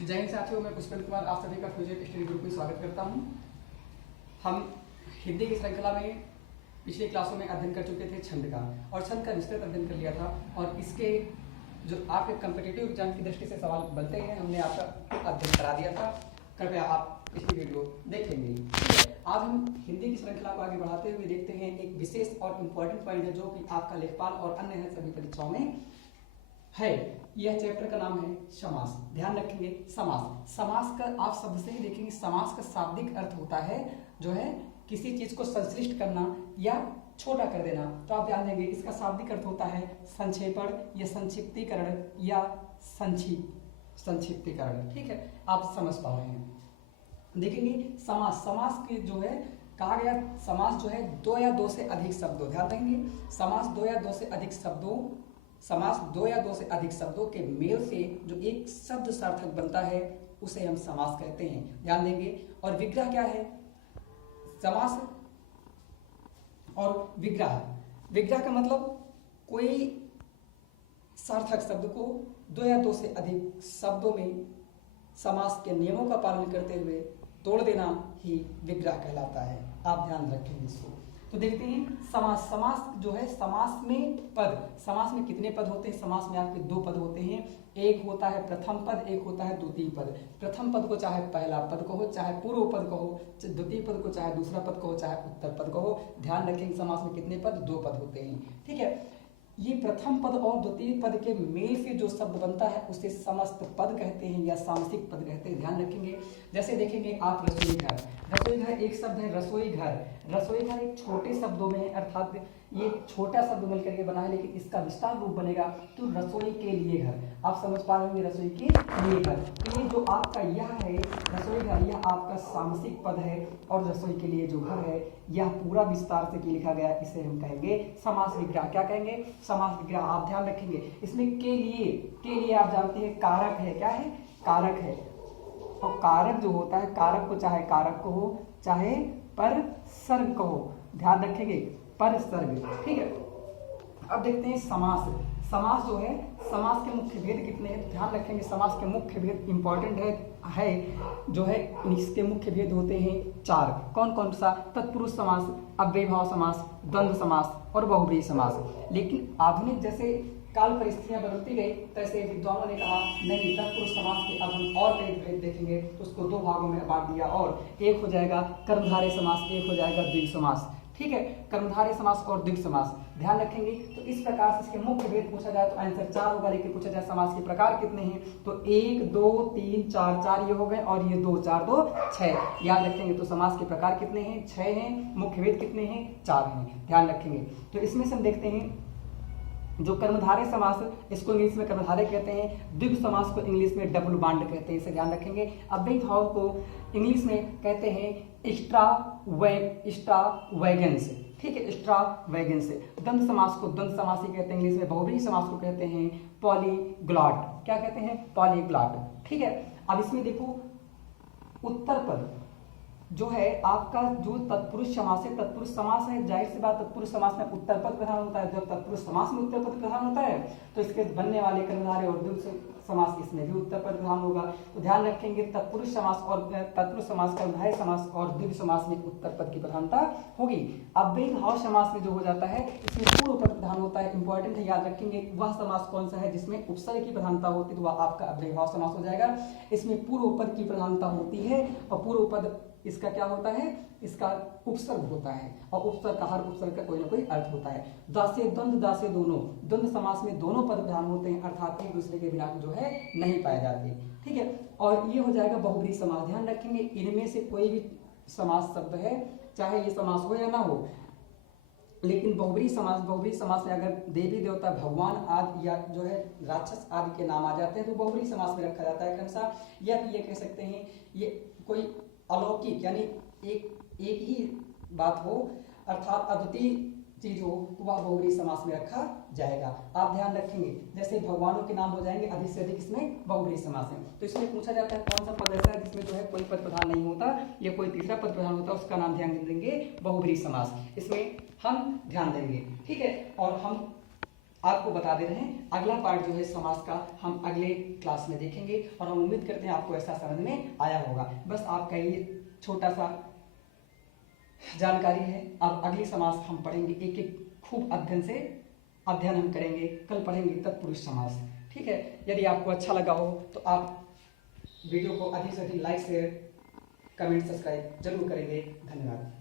जय हिंद साथियों, मैं पुष्पेंद्र कुमार आप सभी का फ्यूचर स्टडी ग्रुप में स्वागत करता हूं। हम हिंदी की श्रृंखला में पिछली क्लासों में अध्ययन कर चुके थे छंद का, और छंद का विस्तृत अध्ययन कर लिया था। और इसके जो आपके कम्पिटिटिव एग्जाम की दृष्टि से सवाल बनते हैं, हमने आपका अध्ययन करा दिया था। कृपया आप पिछली वीडियो देखेंगे। आज हम हिंदी की श्रृंखला को आगे बढ़ाते हुए देखते हैं एक विशेष और इम्पोर्टेंट पॉइंट है, जो कि आपका लेखपाल और अन्य सभी परीक्षाओं में है। यह चैप्टर का नाम है समास। ध्यान रखेंगे, समास। समास का आप शब्द से ही देखेंगे, समास का शाब्दिक अर्थ होता है जो है किसी चीज को संश्लिष्ट करना या छोटा कर देना। तो आप ध्यान देंगे, इसका शाब्दिक अर्थ होता है संक्षेपण या संक्षिप्तीकरण या संक्षिप्तीकरण। ठीक है, आप समझ पा रहे हैं। देखेंगे समास, समास के जो है कहा गया, समास जो है दो या दो से अधिक शब्दों, ध्यान देंगे, समास दो या दो से अधिक शब्दों, समास दो या दो से अधिक शब्दों के मेल से जो एक शब्द सार्थक बनता है उसे हम समास कहते हैं। ध्यान देंगे। और विग्रह क्या है? समास और विग्रह, विग्रह का मतलब कोई सार्थक शब्द को दो या दो से अधिक शब्दों में समास के नियमों का पालन करते हुए तोड़ देना ही विग्रह कहलाता है। आप ध्यान रखेंगे इसको। तो देखते हैं समास। समास जो है, समास में पद, समास में कितने पद होते हैं? समास में आपके दो पद होते हैं। एक होता है प्रथम पद, एक होता है द्वितीय पद। प्रथम पद को चाहे पहला पद कहो, चाहे पूर्व पद कहो, द्वितीय पद को चाहे दूसरा पद कहो, चाहे उत्तर पद कहो। ध्यान रखेंगे, समास में कितने पद? दो पद होते हैं। ठीक है, ये प्रथम पद और द्वितीय पद के मेल से जो शब्द बनता है उसे समस्त पद कहते हैं या सामसिक पद कहते हैं। ध्यान रखेंगे। जैसे देखेंगे आप रसोई घर, रसोई घर एक शब्द है, रसोई घर। रसोई घर एक छोटे शब्दों में है, अर्थात ये छोटा शब्द मिलकर के बना है, लेकिन इसका विस्तार रूप बनेगा तो रसोई के लिए घर। आप समझ पा रहे होंगे, रसोई के लिए घर। तो ये जो आपका यह है रसोई घर, यह आपका सामसिक पद है, और रसोई के लिए जो घर है यह पूरा विस्तार से लिखा गया, इसे हम कहेंगे समास विग्रह। क्या कहेंगे? समास विग्रह। आप ध्यान रखेंगे, इसमें के लिए आप जानते हैं कारक है। क्या है? कारक है। और कारक जो होता है, कारक को चाहे कारक कहो, चाहे पर सर्ग कहो। ध्यान रखेंगे, पर सर्ग। ठीक है, अब देखते हैं समास। समास जो है, समास के मुख्य भेद कितने हैं? ध्यान रखेंगे, समास के मुख्य भेद इंपॉर्टेंट है जो है, इसके मुख्य भेद होते हैं चार। कौन कौन सा? तत्पुरुष समास, अव्ययभाव समास, द्वंद्व समास और बहुब्रीहि समास। लेकिन आधुनिक जैसे काल परिस्थितियां बदलती गई, तैसे विद्वानों ने कहा नहीं, तत्पुरुष समास के अब हम और कई भेद देखेंगे, तो उसको दो भागों में बांट दिया, और एक हो जाएगा कर्मधारय समास, एक हो जाएगा द्विग समास। ठीक है, कर्मधारय समास और द्विग समास। ध्यान रखेंगे। तो इस प्रकार से इसके मुख्य भेद पूछा जाए तो आंसर चार होगा, लेकिन पूछा जाए समास के प्रकार कितने हैं तो 1 2 3 4, चार ये हो गए, और ये 2 4 2 6। याद रखेंगे। तो समास के प्रकार कितने हैं? 6 हैं। मुख्य भेद कितने हैं? 4 हैं। ध्यान रखेंगे। तो इसमें से हम देखते हैं जो कर्मधारय समास, इसको इंग्लिश में कर्मधारय कहते हैं। द्विग समास को इंग्लिश में डबल बांड कहते हैं, इसे ध्यान रखेंगे। अव्ययभाव को इंग्लिश में कहते हैं एक्स्ट्रावैगेंस। ठीक है, एक्स्ट्रावैगेंस। द्वंद्व समास को द्वंद्व समास ही कहते हैं इंग्लिश में। बहुब्रीहि समास को कहते हैं पॉलीग्लॉट। क्या कहते हैं? पॉलीग्लॉट। ठीक है, अब इसमें देखो, उत्तर पद जो है आपका, जो तत्पुरुष समास है, तत्पुरुष समास है, जाहिर सी बात तत्पुरुष समास में उत्तर पद प्रधान होता है। जब तत्पुरुष समास में उत्तर पद प्रधान होता है तो इसके बनने वाले कर्मधारय और द्विग समास, इसमें भी उत्तर पद प्रधान होगा। तो ध्यान रखेंगे, तत्पुरुष समास और तत्पुरुष समास, कर्मधारय समास और द्विग समास में उत्तर पद की प्रधानता होगी। अव्ययभाव समास में जो हो जाता है, इसमें पूर्व पद प्रधान होता है। इंपॉर्टेंट है, याद रखेंगे। वह समास कौन सा है जिसमें उपसर्ग की प्रधानता होती है, तो वह आपका अव्ययभाव समास हो जाएगा। इसमें पूर्व पद की प्रधानता होती है, और पूर्व पद इसका क्या होता है? इसका उपसर्ग होता है, और उपसर्ग का हर उपसर्ग का कोई ना कोई अर्थ होता है। दासे द्वंद्व, दासे दोनों। द्वंद्व समास में दोनों पद प्रधान होते हैं, अर्थात एक दूसरे के बिना जो है नहीं पाए जाते। ठीक है, और ये हो जाएगा बहुब्रीहि समास। ध्यान रखेंगे, इनमें से कोई भी समास शब्द है, चाहे ये समास हो या ना हो, लेकिन बहुब्रीहि समास में अगर देवी देवता, भगवान आदि या जो है राक्षस आदि के नाम आ जाते हैं तो बहुब्रीहि समास में रखा जाता है क्रमशः। या फिर ये कह सकते हैं ये कोई अलौकिक, यानी एक ही बात हो, अर्थात अद्वितीय चीज हो, तो वह बहुब्रीहि समास में रखा जाएगा। आप ध्यान रखेंगे, जैसे भगवानों के नाम हो जाएंगे अधिक से अधिक, इसमें बहुब्रीहि समास है। तो इसमें पूछा जाता है कौन सा पद ऐसा है जिसमें जो है कोई पद प्रधान नहीं होता या कोई तीसरा पद प्रधान होता है, उसका नाम ध्यान देंगे बहुब्रीहि समास। इसमें हम ध्यान देंगे। ठीक है, और हम आपको बता दे रहे हैं, अगला पार्ट जो है समास का हम अगले क्लास में देखेंगे और हम उम्मीद करते हैं आपको ऐसा समझ में आया होगा। बस आपका ये छोटा सा जानकारी है। अब अगली समास हम पढ़ेंगे, एक एक खूब अध्ययन हम करेंगे। कल पढ़ेंगे तत्पुरुष समास। ठीक है, यदि आपको अच्छा लगा हो तो आप वीडियो को अधिक से अधिक लाइक शेयर कमेंट सब्सक्राइब जरूर करेंगे। धन्यवाद।